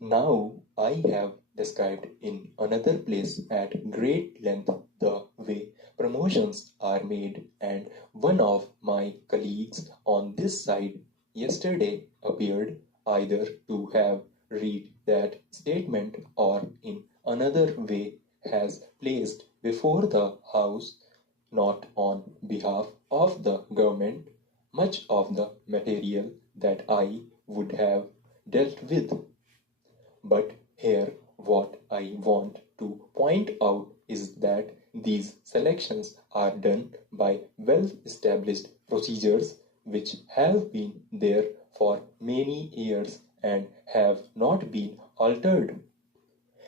Now I have described in another place at great length the way promotions are made, and one of my colleagues on this side yesterday appeared either to have read that statement or in another way has placed before the House, not on behalf of the government, much of the material that I would have dealt with. But here, what I want to point out is that these selections are done by well established procedures which have been there for many years and have not been altered.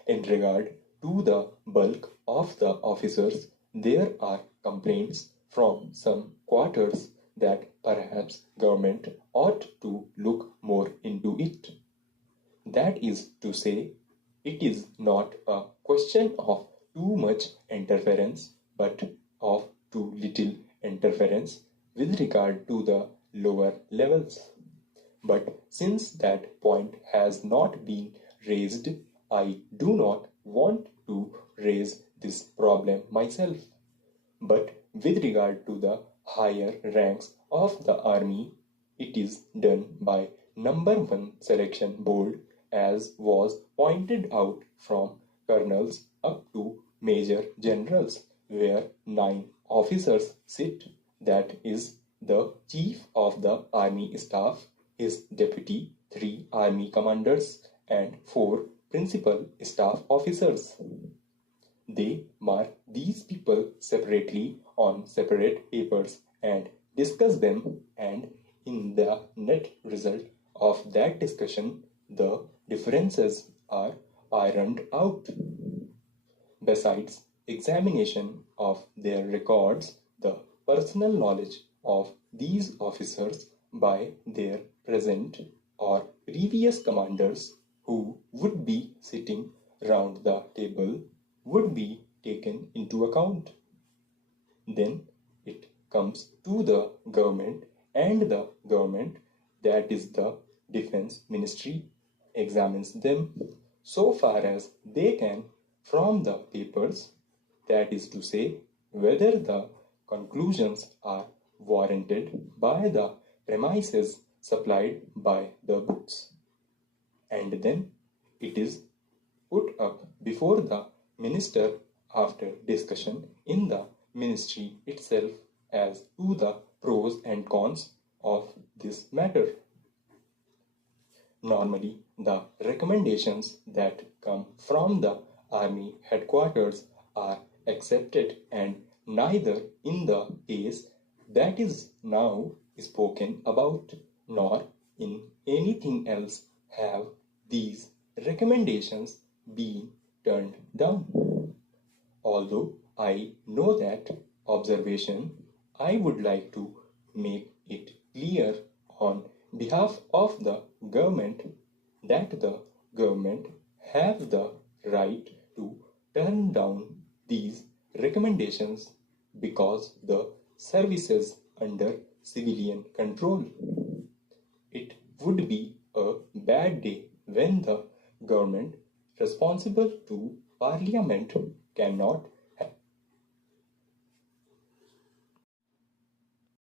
In regard to the bulk of the officers, there are complaints from some quarters that perhaps government ought to look more into it. That is to say, it is not a question of too much interference, but of too little interference with regard to the lower levels. But since that point has not been raised, I do not want to raise this problem myself. But with regard to the higher ranks of the army, it is done by number one selection board, as was pointed out, from colonels up to major generals, where 9 officers sit, that is, the chief of the army staff, his deputy, 3 army commanders, and 4 principal staff officers. They mark these people separately on separate papers and discuss them, and in the net result of that discussion, the differences are ironed out. Besides examination of their records, the personal knowledge of these officers by their present or previous commanders who would be sitting round the table would be taken into account. Then it comes to the government, and the government, that is the defense ministry, examines them so far as they can from the papers, that is to say, whether the conclusions are warranted by the premises supplied by the books. And then it is put up before the minister after discussion in the ministry itself as to the pros and cons of this matter. Normally, the recommendations that come from the army headquarters are accepted, and neither in the case that is now spoken about nor in anything else have these recommendations been turned down. Although I know that observation, I would like to make it clear on behalf of the government that the government have the right to turn down these recommendations because the services under civilian control. It would be a bad day when the government responsible to Parliament cannot